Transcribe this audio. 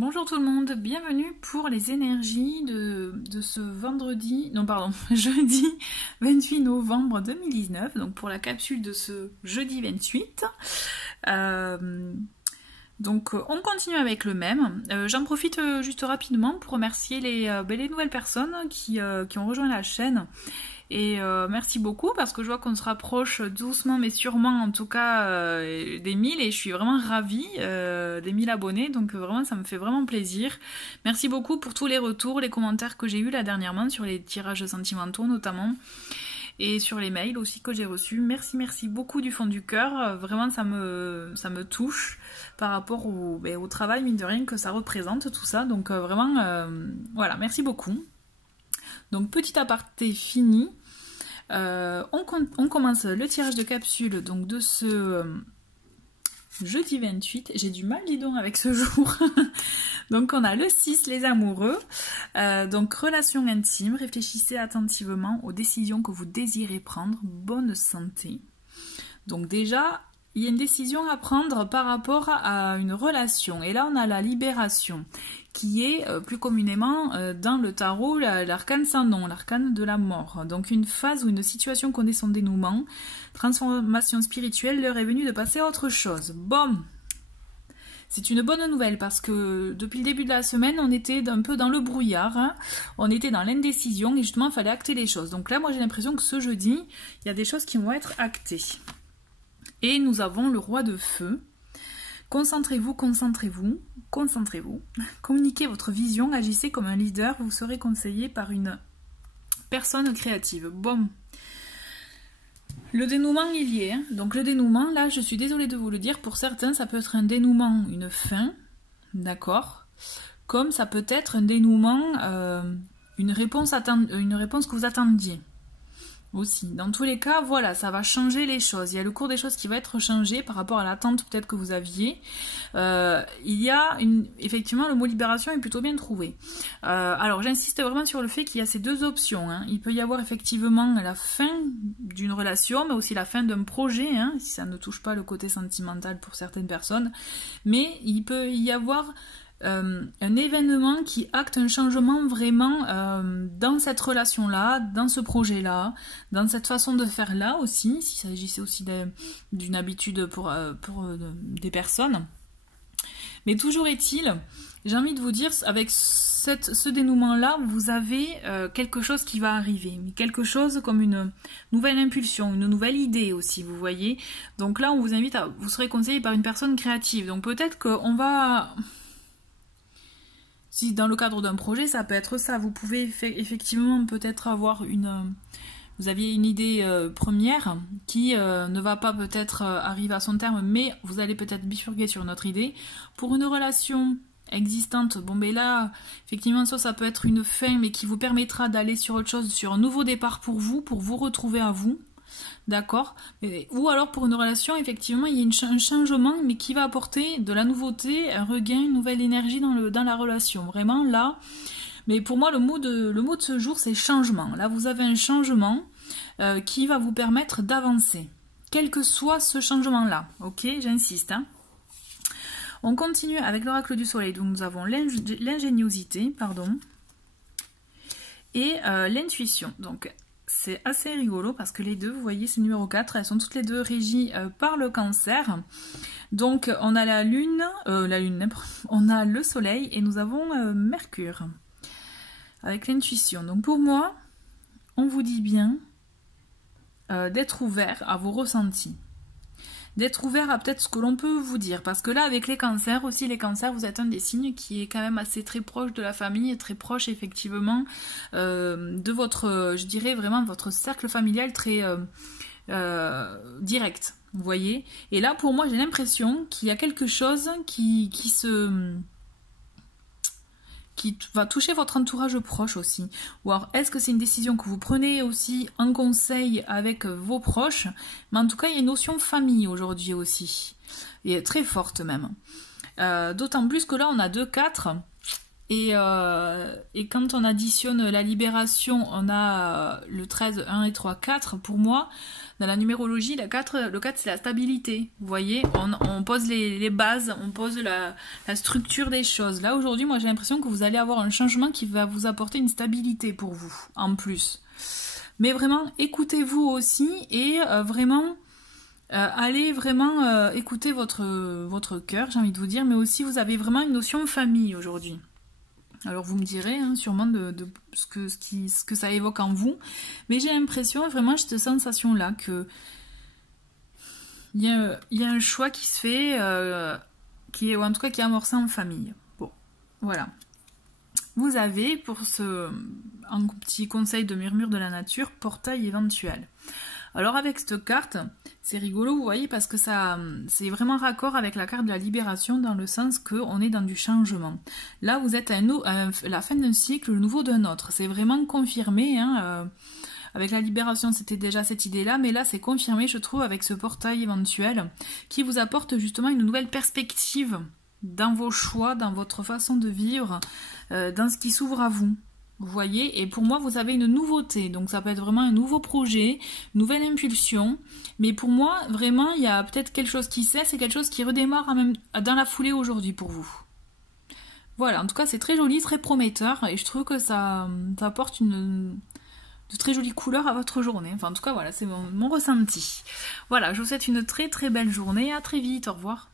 Bonjour tout le monde, bienvenue pour les énergies de ce vendredi, non pardon, jeudi 28 novembre 2019, donc pour la capsule de ce jeudi 28. Donc on continue avec le même. J'en profite juste rapidement pour remercier les nouvelles personnes qui ont rejoint la chaîne. Et merci beaucoup parce que je vois qu'on se rapproche doucement mais sûrement en tout cas des 1000 et je suis vraiment ravie des 1000 abonnés, donc vraiment ça me fait vraiment plaisir. Merci beaucoup pour tous les retours, les commentaires que j'ai eu là dernièrement sur les tirages sentimentaux notamment et sur les mails aussi que j'ai reçus. Merci beaucoup du fond du cœur, vraiment ça me touche par rapport au travail mine de rien que ça représente tout ça, donc vraiment voilà, merci beaucoup. Donc petit aparté fini, on commence le tirage de capsule donc de ce jeudi 28, j'ai du mal dis donc avec ce jour. Donc on a le 6, les amoureux, donc relation intime, réfléchissez attentivement aux décisions que vous désirez prendre, bonne santé. Donc déjà, il y a une décision à prendre par rapport à une relation. Et là, on a la libération, qui est plus communément dans le tarot l'arcane sans nom, l'arcane de la mort. Donc une phase ou une situation connaît son dénouement, transformation spirituelle, l'heure est venue de passer à autre chose. Bon, c'est une bonne nouvelle parce que depuis le début de la semaine, on était un peu dans le brouillard, hein. On était dans l'indécision et justement, il fallait acter les choses. Donc là, moi j'ai l'impression que ce jeudi, il y a des choses qui vont être actées. Et nous avons le roi de feu. Concentrez-vous, concentrez-vous, concentrez-vous. Communiquez votre vision, agissez comme un leader, vous serez conseillé par une personne créative. Bon. Le dénouement, il y est. Hein. Donc le dénouement, là, je suis désolée de vous le dire, pour certains, ça peut être un dénouement, une fin, d'accord, comme ça peut être un dénouement, une réponse que vous attendiez. Aussi. Dans tous les cas, voilà, ça va changer les choses. Il y a le cours des choses qui va être changé par rapport à l'attente peut-être que vous aviez. Il y a effectivement, le mot libération est plutôt bien trouvé. Alors, j'insiste vraiment sur le fait qu'il y a ces deux options. Hein. Il peut y avoir effectivement la fin d'une relation, mais aussi la fin d'un projet, hein, si ça ne touche pas le côté sentimental pour certaines personnes. Mais il peut y avoir un événement qui acte un changement vraiment dans cette relation-là, dans ce projet-là, dans cette façon de faire-là aussi, s'il s'agissait aussi d'une habitude pour des personnes. Mais toujours est-il, j'ai envie de vous dire, avec ce dénouement-là, vous avez quelque chose qui va arriver, quelque chose comme une nouvelle impulsion, une nouvelle idée aussi, vous voyez. Donc là, on vous invite vous serez conseillé par une personne créative. Donc peut-être qu'on va... Si dans le cadre d'un projet, ça peut être ça. Vous pouvez effectivement peut-être avoir vous aviez une idée première qui ne va pas peut-être arriver à son terme, mais vous allez peut-être bifurquer sur une autre idée. Pour une relation existante, bon ben là, effectivement, ça peut être une fin, mais qui vous permettra d'aller sur autre chose, sur un nouveau départ pour vous retrouver à vous. D'accord. Ou alors pour une relation, effectivement, il y a un changement, mais qui va apporter de la nouveauté, un regain, une nouvelle énergie dans la relation. Vraiment, là. Mais pour moi, le mot de ce jour, c'est changement. Là, vous avez un changement qui va vous permettre d'avancer. Quel que soit ce changement-là. Ok, j'insiste. Hein. On continue avec l'oracle du soleil. Donc, nous avons l'ingéniosité, pardon. Et l'intuition. Donc, c'est assez rigolo parce que les deux, vous voyez, c'est numéro 4, elles sont toutes les deux régies par le cancer. Donc on a la lune, on a le soleil et nous avons Mercure avec l'intuition. Donc pour moi, on vous dit bien d'être ouvert à vos ressentis. D'être ouvert à peut-être ce que l'on peut vous dire. Parce que là, avec les cancers, aussi les cancers, vous êtes un des signes qui est quand même assez très proche de la famille et très proche effectivement de votre, je dirais vraiment votre cercle familial très direct. Vous voyez. Et là, pour moi, j'ai l'impression qu'il y a quelque chose qui va toucher votre entourage proche aussi. Ou alors, est-ce que c'est une décision que vous prenez aussi en conseil avec vos proches? Mais en tout cas, il y a une notion famille aujourd'hui aussi. Et très forte même. D'autant plus que là, on a 2, 4. Et quand on additionne la libération, on a le 13, 1 et 3, 4 pour moi. Dans la numérologie, le 4 c'est la stabilité. Vous voyez, on pose les bases, on pose la structure des choses. Là, aujourd'hui, moi, j'ai l'impression que vous allez avoir un changement qui va vous apporter une stabilité pour vous, en plus. Mais vraiment, écoutez-vous aussi et vraiment... allez vraiment écouter votre cœur, j'ai envie de vous dire, mais aussi vous avez vraiment une notion famille aujourd'hui. Alors vous me direz hein, sûrement de ce que ça évoque en vous, mais j'ai l'impression vraiment cette sensation-là que il y a un choix qui se fait, ou en tout cas qui est amorcé en famille. Bon, voilà. Vous avez pour un petit conseil de murmure de la nature, portail éventuel. Alors avec cette carte, c'est rigolo, vous voyez, parce que c'est vraiment raccord avec la carte de la libération dans le sens qu'on est dans du changement. Là, vous êtes à la fin d'un cycle, le nouveau d'un autre. C'est vraiment confirmé. Hein, avec la libération, c'était déjà cette idée-là, mais là, c'est confirmé, je trouve, avec ce portail éventuel qui vous apporte justement une nouvelle perspective dans vos choix, dans votre façon de vivre, dans ce qui s'ouvre à vous. Vous voyez, et pour moi, vous avez une nouveauté. Donc, ça peut être vraiment un nouveau projet, une nouvelle impulsion. Mais pour moi, vraiment, il y a peut-être quelque chose qui cesse et quelque chose qui redémarre dans la foulée aujourd'hui pour vous. Voilà, en tout cas, c'est très joli, très prometteur. Et je trouve que ça apporte de très jolies couleurs à votre journée. Enfin, en tout cas, voilà, c'est mon ressenti. Voilà, je vous souhaite une très très belle journée. À très vite, au revoir.